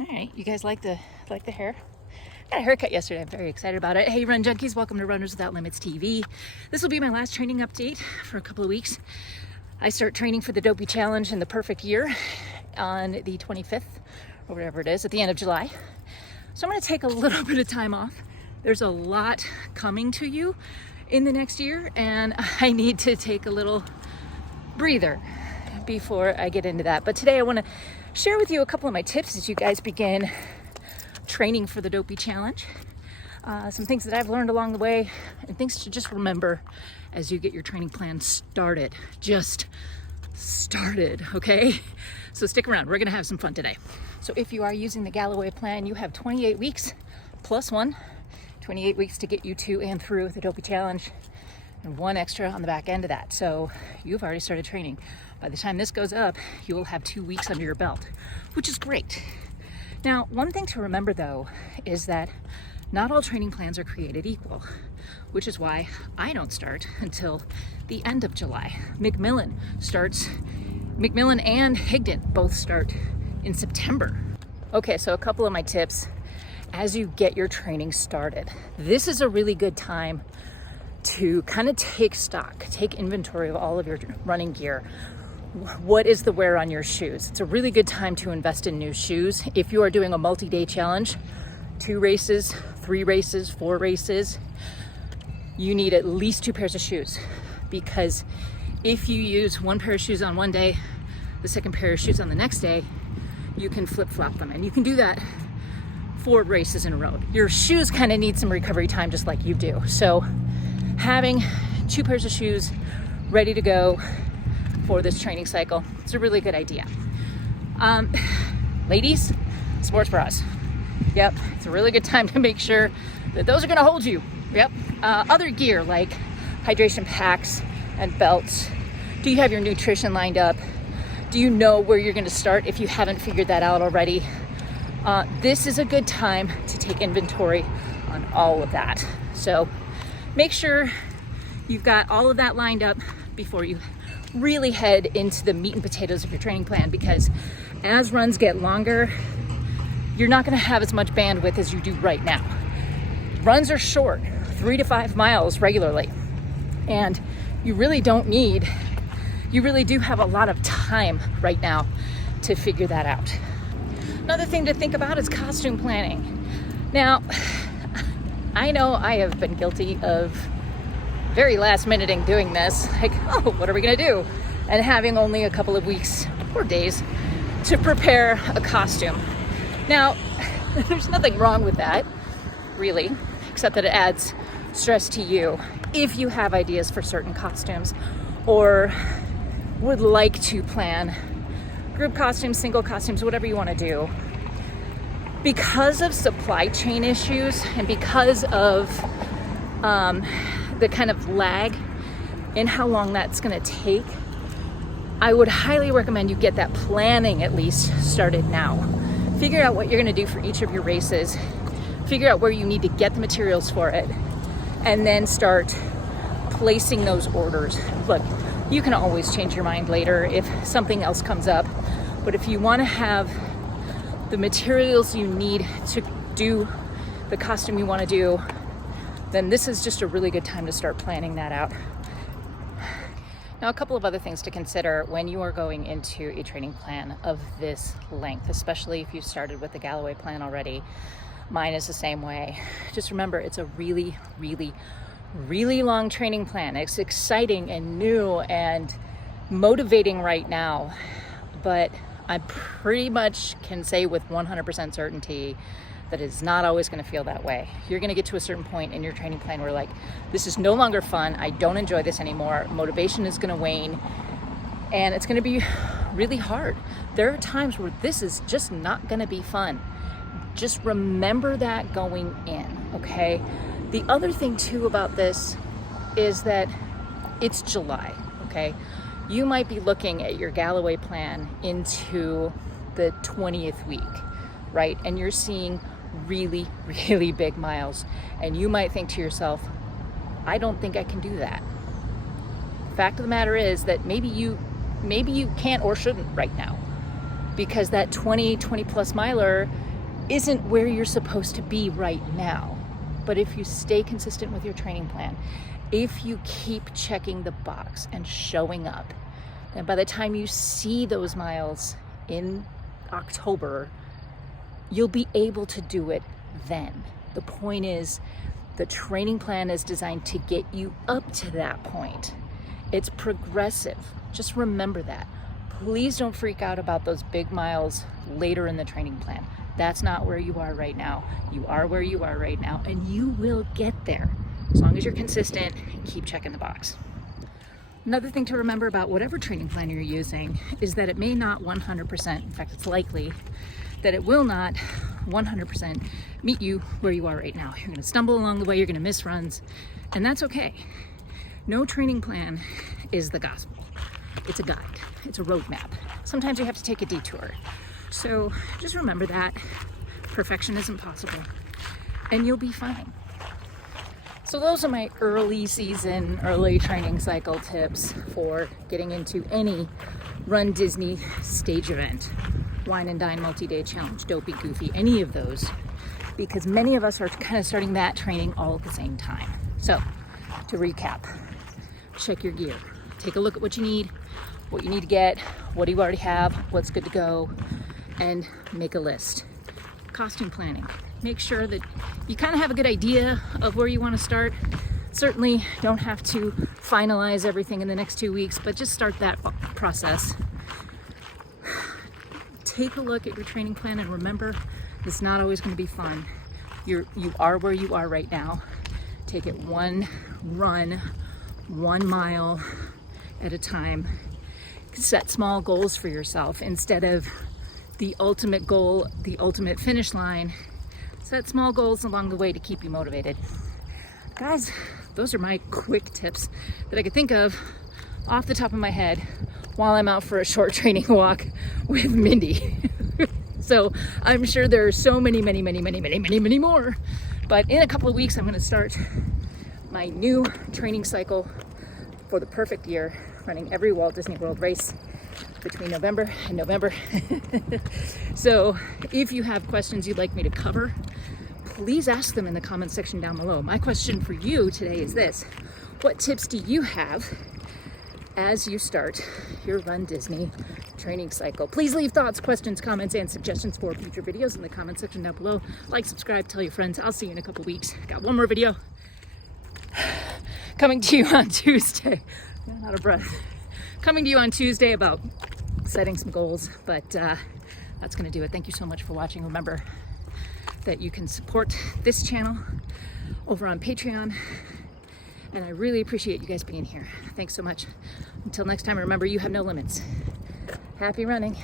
All right, you guys like the hair? I got a haircut yesterday. I'm very excited about it. Hey, run junkies, welcome to Runners Without Limits TV. This will be my last training update for a couple of weeks. I start training for the Dopey challenge in the perfect year on the 25th or whatever it is at the end of July. So I'm going to take a little bit of time off. There's a lot coming to you in the next year, and I need to take a little breather before I get into that. But today I want to share with you a couple of my tips as you guys begin training for the Dopey challenge. Some things that I've learned along the way and things to just remember as you get your training plan started. Just started, okay? So stick around. We're going to have some fun today. So if you are using the Galloway plan, you have 28 weeks plus one. 28 weeks to get you to and through the Dopey challenge, and one extra on the back end of that. So you've already started training. By the time this goes up, you will have 2 weeks under your belt, which is great. Now, one thing to remember though is that not all training plans are created equal, which is why I don't start until the end of July. McMillan and Higdon both start in September. Okay, so a couple of my tips as you get your training started. This is a really good time to kind of take stock, take inventory of all of your running gear. What is the wear on your shoes? It's a really good time to invest in new shoes. If you are doing a multi-day challenge, 2 races, 3 races, 4 races, you need at least 2 pairs of shoes, because if you use one pair of shoes on one day, the second pair of shoes on the next day, you can flip-flop them, and you can do that 4 races in a row. Your shoes kind of need some recovery time just like you do. So having 2 pairs of shoes ready to go for this training cycle, it's a really good idea. Ladies, sports bras. Yep, it's a really good time to make sure that those are gonna hold you. Yep. Other gear like hydration packs and belts. Do you have your nutrition lined up? Do you know where you're gonna start if you haven't figured that out already? This is a good time to take inventory on all of that. So make sure you've got all of that lined up before you really head into the meat and potatoes of your training plan, because as runs get longer, you're not going to have as much bandwidth as you do right now. Runs are short, 3 to 5 miles regularly, and you really do have a lot of time right now to figure that out. Another thing to think about is costume planning. Now, I know I have been guilty of very last minuting doing this, like, oh, what are we gonna do? And having only a couple of weeks or days to prepare a costume. Now, there's nothing wrong with that, really, except that it adds stress to you if you have ideas for certain costumes or would like to plan group costumes, single costumes, whatever you want to do. Because of supply chain issues and because of the kind of lag in how long that's going to take, I would highly recommend you get that planning at least started now. Figure out what you're going to do for each of your races. Figure out where you need to get the materials for it, and then start placing those orders. Look, you can always change your mind later if something else comes up, but if you want to have the materials you need to do the costume you want to do, then this is just a really good time to start planning that out. Now, a couple of other things to consider when you are going into a training plan of this length, especially if you started with the Galloway plan already. Mine is the same way. Just remember, it's a really, really, really long training plan. It's exciting and new and motivating right now, but I pretty much can say with 100% certainty that it's not always going to feel that way. You're going to get to a certain point in your training plan where, like, this is no longer fun. I don't enjoy this anymore. Motivation is going to wane, and it's going to be really hard. There are times where this is just not going to be fun. Just remember that going in, okay? The other thing too about this is that it's July, okay? You might be looking at your Galloway plan into the 20th week, right? And you're seeing really, really big miles. And you might think to yourself, I don't think I can do that. Fact of the matter is that maybe you can't or shouldn't right now, because that 20 plus miler isn't where you're supposed to be right now. But if you stay consistent with your training plan, if you keep checking the box and showing up, then by the time you see those miles in October, you'll be able to do it then. The point is, the training plan is designed to get you up to that point. It's progressive. Just remember that. Please don't freak out about those big miles later in the training plan. That's not where you are right now. You are where you are right now, and you will get there as long as you're consistent and keep checking the box. Another thing to remember about whatever training plan you're using is that it may not 100%, in fact, it's likely that it will not 100% meet you where you are right now. You're gonna stumble along the way, you're gonna miss runs, and that's okay. No training plan is the gospel. It's a guide, it's a roadmap. Sometimes you have to take a detour. So just remember that perfection isn't possible, and you'll be fine. So those are my early season, early training cycle tips for getting into any Rundisney stage event, Wine and Dine Multi-Day Challenge, Dopey, Goofy, any of those, because many of us are kind of starting that training all at the same time. So to recap, check your gear, take a look at what you need to get, what do you already have, what's good to go, and make a list. Costume planning. Make sure that you kind of have a good idea of where you want to start. Certainly don't have to finalize everything in the next 2 weeks, but just start that process. Take a look at your training plan and remember, it's not always going to be fun. You are where you are right now. Take it one run, 1 mile at a time. Set small goals for yourself instead of the ultimate goal, the ultimate finish line. Set small goals along the way to keep you motivated. Guys, those are my quick tips that I could think of off the top of my head while I'm out for a short training walk with Mindy. So I'm sure there are so many more. But in a couple of weeks, I'm going to start my new training cycle for the perfect year, running every Walt Disney World race between November and November. So if you have questions you'd like me to cover, please ask them in the comment section down below. My question for you today is this: what tips do you have as you start your Rundisney training cycle? Please leave thoughts, questions, comments, and suggestions for future videos in the comment section down below. Like, subscribe, tell your friends. I'll see you in a couple weeks. Got one more video coming to you on Tuesday. I'm out of breath. Coming to you on Tuesday about setting some goals, but that's going to do it. Thank you so much for watching. Remember that you can support this channel over on Patreon, and I really appreciate you guys being here. Thanks so much. Until next time, remember, you have no limits. Happy running.